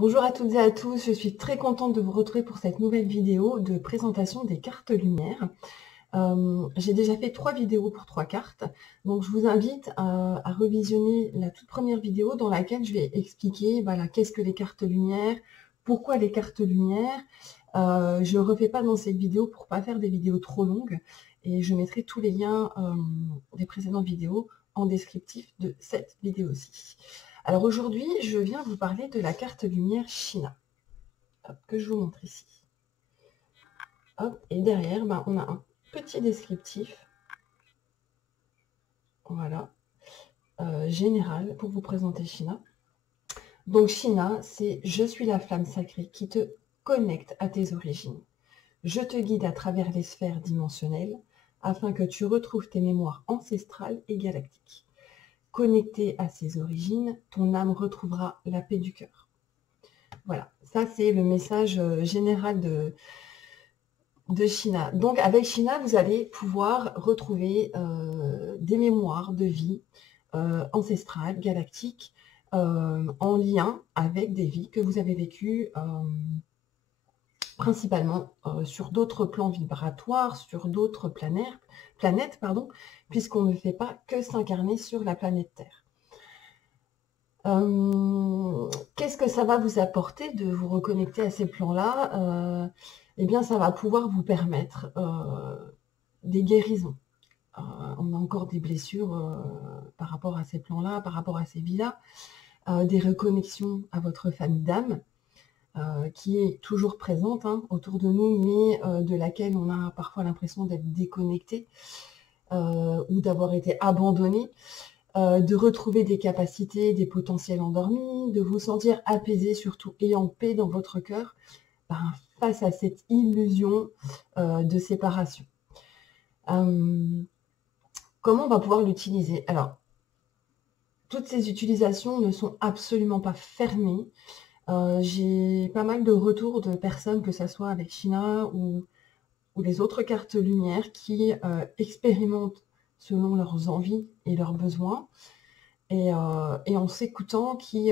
Bonjour à toutes et à tous, je suis très contente de vous retrouver pour cette nouvelle vidéo de présentation des cartes lumière. J'ai déjà fait 3 vidéos pour 3 cartes, donc je vous invite à revisionner la toute première vidéo dans laquelle je vais expliquer voilà, qu'est-ce que les cartes lumière, pourquoi les cartes lumière. Je ne refais pas dans cette vidéo pour ne pas faire des vidéos trop longues et je mettrai tous les liens des précédentes vidéos en descriptif de cette vidéo-ci. Alors aujourd'hui, je viens vous parler de la carte lumière China, que je vous montre ici. Hop, et derrière, on a un petit descriptif, voilà, général pour vous présenter China. Donc China, c'est « Je suis la flamme sacrée qui te connecte à tes origines. Je te guide à travers les sphères dimensionnelles afin que tu retrouves tes mémoires ancestrales et galactiques. Connecté à ses origines, ton âme retrouvera la paix du cœur. » Voilà, ça c'est le message général de China. Donc avec China, vous allez pouvoir retrouver des mémoires de vie ancestrales, galactiques, en lien avec des vies que vous avez vécues principalement sur d'autres plans vibratoires, sur d'autres planètes, puisqu'on ne fait pas que s'incarner sur la planète Terre. Qu'est-ce que ça va vous apporter de vous reconnecter à ces plans-là? Eh bien, ça va pouvoir vous permettre des guérisons. On a encore des blessures par rapport à ces plans-là, par rapport à ces vies-là, des reconnexions à votre famille d'âme, qui est toujours présente autour de nous, mais de laquelle on a parfois l'impression d'être déconnecté ou d'avoir été abandonné. De retrouver des capacités, des potentiels endormis, de vous sentir apaisé surtout et en paix dans votre cœur face à cette illusion de séparation. Comment on va pouvoir l'utiliser? Alors, toutes ces utilisations ne sont absolument pas fermées. J'ai pas mal de retours de personnes, que ce soit avec China ou les autres cartes lumière, qui expérimentent selon leurs envies et leurs besoins, et en s'écoutant, qui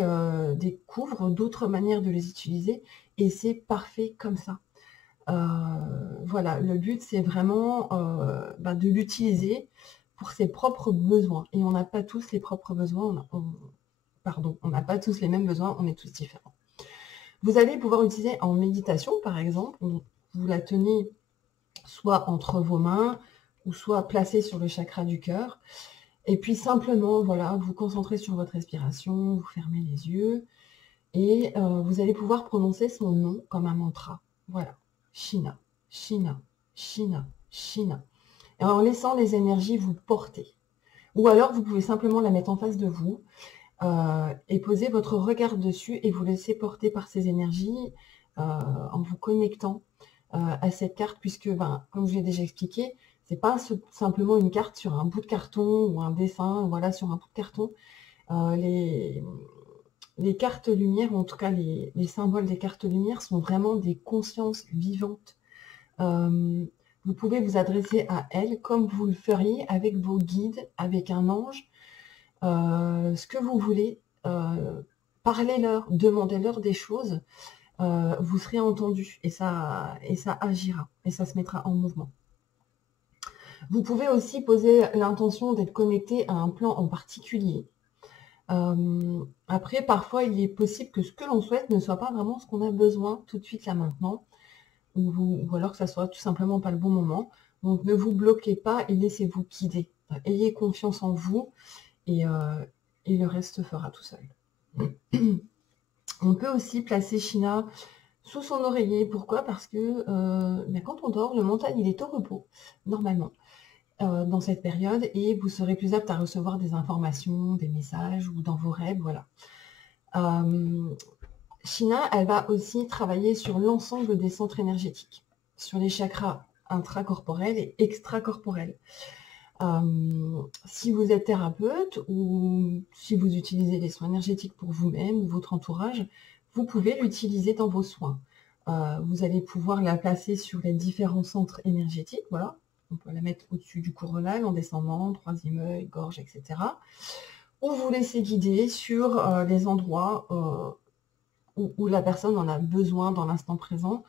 découvrent d'autres manières de les utiliser, et c'est parfait comme ça. Voilà, le but c'est vraiment de l'utiliser pour ses propres besoins, et on n'a pas tous les propres besoins, on n'a pas tous les mêmes besoins, on est tous différents. Vous allez pouvoir utiliser en méditation par exemple, vous la tenez soit entre vos mains, ou soit placée sur le chakra du cœur. Et puis simplement, voilà, vous concentrez sur votre respiration, vous fermez les yeux, et vous allez pouvoir prononcer son nom comme un mantra. Voilà, China, China, China, China. Et en laissant les énergies vous porter. Ou alors, vous pouvez simplement la mettre en face de vous et poser votre regard dessus et vous laisser porter par ces énergies en vous connectant à cette carte, puisque, comme je l'ai déjà expliqué, c'est pas simplement une carte sur un bout de carton ou un dessin, voilà, sur un bout de carton. Les cartes lumière, ou en tout cas les symboles des cartes lumière, sont vraiment des consciences vivantes. Vous pouvez vous adresser à elles comme vous le feriez avec vos guides, avec un ange, ce que vous voulez. Parlez-leur, demandez-leur des choses. Vous serez entendu et ça agira et ça se mettra en mouvement. Vous pouvez aussi poser l'intention d'être connecté à un plan en particulier. Après, parfois, il est possible que ce que l'on souhaite ne soit pas vraiment ce qu'on a besoin tout de suite là maintenant, ou alors que ça soit tout simplement pas le bon moment. Donc ne vous bloquez pas et laissez-vous guider. Ayez confiance en vous et le reste se fera tout seul. On peut aussi placer China sous son oreiller. Pourquoi? Parce que quand on dort, le mental il est au repos, normalement, dans cette période, et vous serez plus apte à recevoir des informations, des messages, ou dans vos rêves, voilà. China, elle va aussi travailler sur l'ensemble des centres énergétiques, sur les chakras intracorporels et extracorporels. Si vous êtes thérapeute ou si vous utilisez les soins énergétiques pour vous-même ou votre entourage, vous pouvez l'utiliser dans vos soins. Vous allez pouvoir la placer sur les différents centres énergétiques, voilà. On peut la mettre au-dessus du coronal en descendant, troisième œil, gorge, etc. Ou vous laisser guider sur les endroits où la personne en a besoin dans l'instant présent.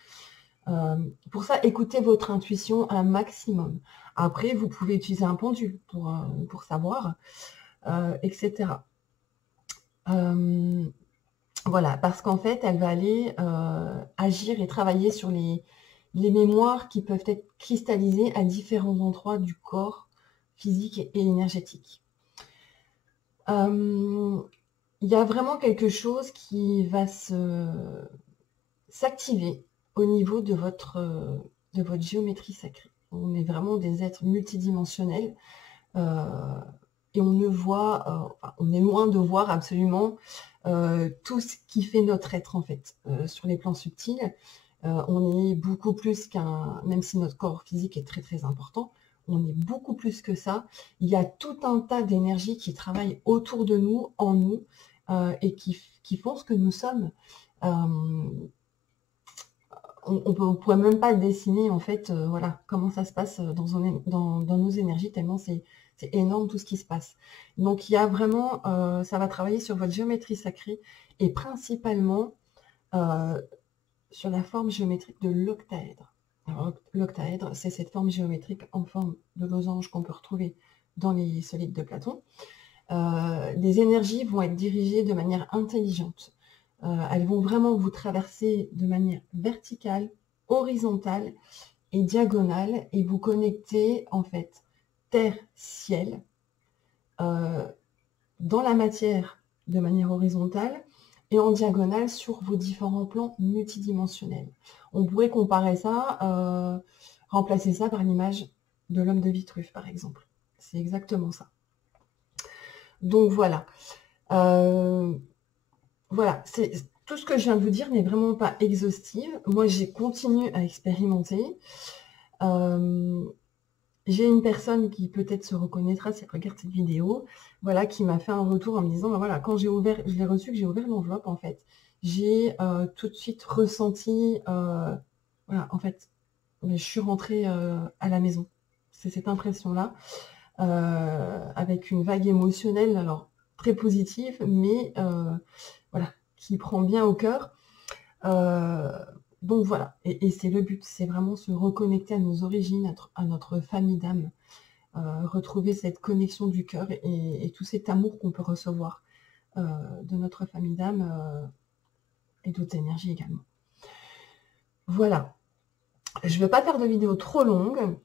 Pour ça, écoutez votre intuition un maximum. Après, vous pouvez utiliser un pendule pour savoir, etc. Voilà, parce qu'en fait, elle va aller agir et travailler sur les mémoires qui peuvent être cristallisées à différents endroits du corps physique et énergétique. Il y a vraiment quelque chose qui va s'activer au niveau de votre géométrie sacrée. On est vraiment des êtres multidimensionnels et on ne voit, on est loin de voir absolument tout ce qui fait notre être en fait. Sur les plans subtils, on est beaucoup plus même si notre corps physique est très très important, on est beaucoup plus que ça. Il y a tout un tas d'énergies qui travaillent autour de nous, en nous, et qui font ce que nous sommes. On pourrait même pas dessiner en fait, voilà, comment ça se passe dans nos énergies, tellement c'est énorme tout ce qui se passe. Donc il y a vraiment, ça va travailler sur votre géométrie sacrée et principalement sur la forme géométrique de l'octaèdre. Alors l'octaèdre, c'est cette forme géométrique en forme de losange qu'on peut retrouver dans les solides de Platon. Les énergies vont être dirigées de manière intelligente. Elles vont vraiment vous traverser de manière verticale, horizontale et diagonale et vous connecter en fait terre-ciel dans la matière de manière horizontale et en diagonale sur vos différents plans multidimensionnels. On pourrait comparer ça, remplacer ça par l'image de l'homme de Vitruve par exemple. C'est exactement ça. Donc voilà. Voilà, tout ce que je viens de vous dire n'est vraiment pas exhaustif. Moi, j'ai continué à expérimenter. J'ai une personne qui peut-être se reconnaîtra si elle regarde cette vidéo, voilà, qui m'a fait un retour en me disant, ben voilà, quand j'ai ouvert, je l'ai reçu, que j'ai ouvert l'enveloppe, en fait, j'ai tout de suite ressenti, voilà, en fait, je suis rentrée à la maison. C'est cette impression-là, avec une vague émotionnelle, alors très positive, mais voilà, qui prend bien au cœur. Donc voilà, et c'est le but, c'est vraiment se reconnecter à nos origines, à notre famille d'âme, retrouver cette connexion du cœur et tout cet amour qu'on peut recevoir de notre famille d'âme et d'autres énergies également. Voilà, je ne vais pas faire de vidéo trop longue.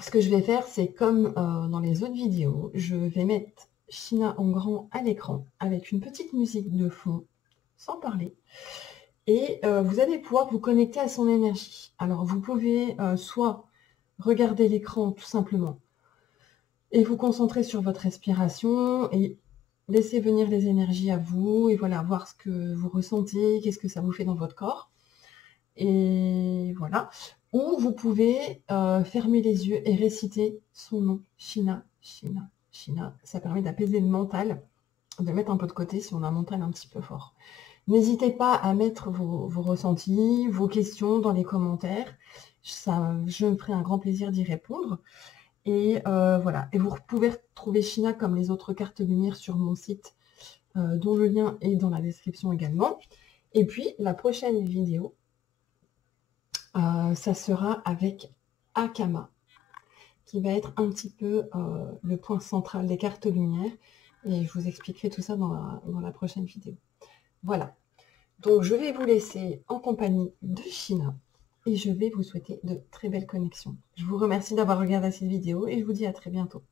Ce que je vais faire, c'est comme dans les autres vidéos, je vais mettre China en grand à l'écran avec une petite musique de fond, sans parler. Et vous allez pouvoir vous connecter à son énergie. Alors, vous pouvez soit regarder l'écran tout simplement et vous concentrer sur votre respiration et laisser venir les énergies à vous et voilà, voir ce que vous ressentez, qu'est-ce que ça vous fait dans votre corps. Et voilà. Ou vous pouvez fermer les yeux et réciter son nom, China, China, China. Ça permet d'apaiser le mental, de mettre un peu de côté si on a un mental un petit peu fort. N'hésitez pas à mettre vos ressentis, vos questions dans les commentaires. Je me ferai un grand plaisir d'y répondre. Et voilà. Et vous pouvez retrouver China comme les autres cartes lumière sur mon site, dont le lien est dans la description également. Et puis, la prochaine vidéo, ça sera avec Akama, qui va être un petit peu le point central des cartes lumière. Et je vous expliquerai tout ça dans la prochaine vidéo. Voilà, donc je vais vous laisser en compagnie de China et je vais vous souhaiter de très belles connexions. Je vous remercie d'avoir regardé cette vidéo et je vous dis à très bientôt.